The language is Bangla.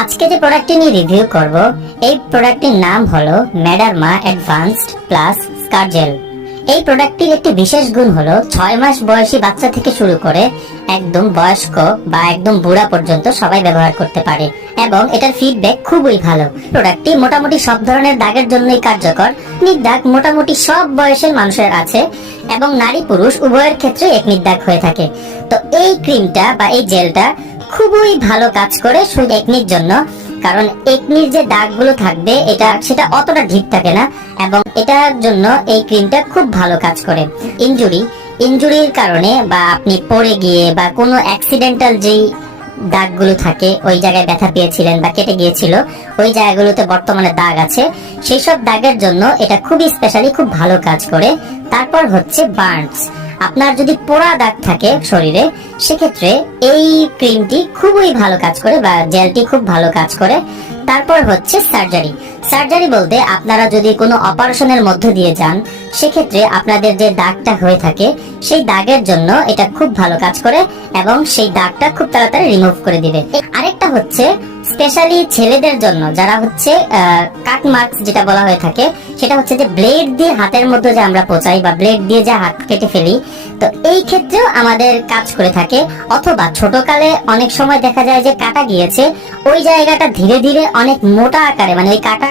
আজকে যে প্রোডাক্টটি নিয়ে রিভিউ করব, এই প্রোডাক্টটির নাম হলো ম্যাডারমা অ্যাডভান্সড প্লাস স্কারজেল এই প্রোডাক্টটির একটি বিশেষ গুণ হলো ছয় মাস বয়সী বাচ্চা থেকে শুরু করে একদম বয়স্ক বা একদম বুড়া পর্যন্ত সবাই ব্যবহার করতে পারে এবং এটার ফিডব্যাক খুবই ভালো। প্রোডাক্টটি মোটামুটি সব ধরনের দাগের জন্যই কার্যকর নির্দাগ মোটামুটি সব বয়সের মানুষের আছে এবং নারী পুরুষ উভয়ের ক্ষেত্রে এক নির্দাগ হয়ে থাকে। তো এই ক্রিমটা বা এই জেলটা খুবই ভালো কাজ করে শুধু একনির জন্য, কারণ একনির যে দাগগুলো থাকবে, এটা, সেটা অতটা ঢিপ থাকে না, এবং এটার জন্য এই ক্রিমটা খুব ভালো কাজ করে। ইনজুরি, ইনজুরির কারণে বা আপনি পড়ে গিয়ে বা কোনো অ্যাক্সিডেন্টাল যেই দাগগুলো থাকে, ওই জায়গায় ব্যথা পেয়েছিলেন বা কেটে গিয়েছিল, ওই জায়গাগুলোতে বর্তমানে দাগ আছে, সেই সব দাগের জন্য এটা খুবই স্পেশালি খুব ভালো কাজ করে। তারপর হচ্ছে বার্নস আপনার যদি পোড়া দাগ থাকে শরীরে, সেক্ষেত্রে এই ক্রিমটি খুবই ভালো কাজ করে বা জেলটি খুব ভালো কাজ করে। তারপর হচ্ছে সার্জারি সার্জারি বলতে আপনারা যদি কোনো অপারেশনের মধ্য দিয়ে যান, সেক্ষেত্রে আপনাদের যে দাগটা হয়ে থাকে, সেই দাগের জন্য এটা খুব ভালো কাজ করে এবং সেই দাগটা খুব তাড়াতাড়ি রিমুভ করে দিবে। আরেকটা হচ্ছে স্পেশালি ছেলেদের জন্য যারা হচ্ছে কাট মার্কস যেটা বলা হয়ে থাকে, সেটা হচ্ছে যে ব্লেড দিয়ে হাতের মধ্যে যে আমরা পচাই বা ব্লেড দিয়ে যে হাত কেটে ফেলি, তো এই ক্ষেত্রেও আমাদের কাজ করে থাকে। অথবা ছোটকালে অনেক সময় দেখা যায় যে কাটা গিয়েছে, ওই জায়গাটা ধীরে ধীরে অনেক মোটা আকারে মানে ওই কাটা